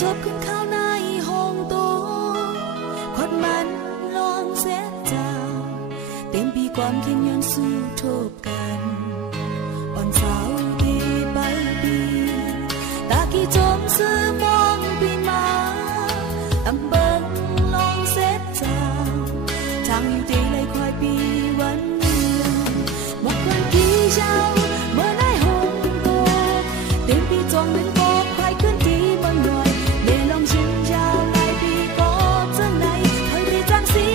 ทบขึ้นข้าวในห้องโตคดมันลองเสียจางเต็มปีความคิดย้อนสู้ทบกันอ่อนสาวดีใบปีตากี่จมซื้อมองปีมาตำเบิงลองเสียจางทางอยู่ดีเลยคอยปีวันหมดวันกี่เช้าเมื่อได้ห้องโตเต็มปีจองหนึ่งกบใครขึ้นที่เมืองหน่อยเล่ลองชิมยาวหลายปีก็จังไหนเฮ้ยดีจังสิ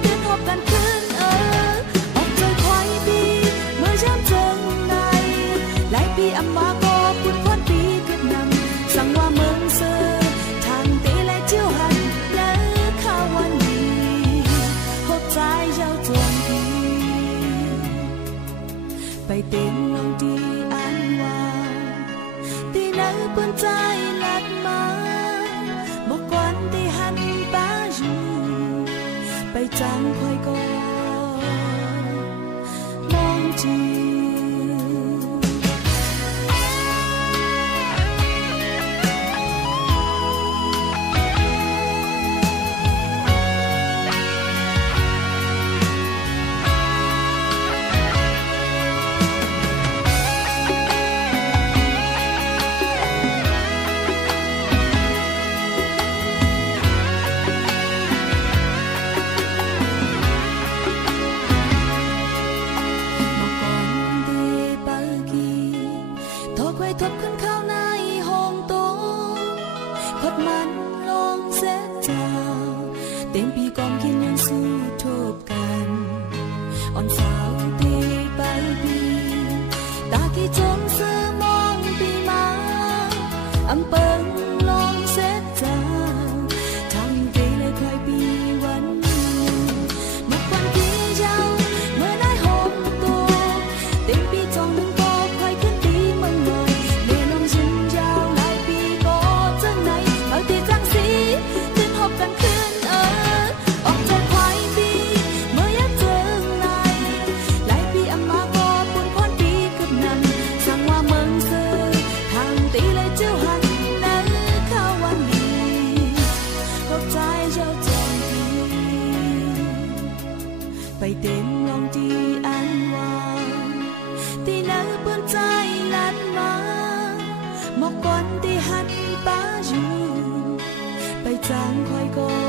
เดินทบกันขึ้นออกใจคอยปีเมื่อช้ำจังไหนหลายปีอัมมาก็ปุ่นคนปีขึ้นนำสั่งว่าเมืองเสือทางตีและเจียวหันและข้าวันดีหกใจเจ้าจวงดีไปเต็มลองดีอันว่าตีไหนเปื้อนใจลัดมาบอกก่อนที่หันป้าอยู่ไปจังคอยก็มองจีทบขึ้นข้าวในห้องโตคดมันลองเสียจางเต็มปีกองคิดยังสู้ทบกันอ่อนสาวเตไปปีตากี่จมซื้อมองปีมาอำเปิงลองเสียจางทำดีเลยคอยปีวันหมดวันที่เจ้าเมื่อได้ห้องโตเต็มปีจองหนึ่งกบใครขึ้นตีเมืองหน่อยกันขึ้นออกจากควายปีเมื่อยักเจอไหนหลายปีอัมมาก็ปุ่นพ้นปีกับนั้นสั่งว่าเมืองเสือทางตีเลยเจ้าหันนั้นข้าวันดีหกใจเจ้าจองดีไปเต็มลองดีอันวางตีนั้นเปื้อนใจลัดมาหมอกก่อนที่หันป้าอยู่ไปจางคอยก็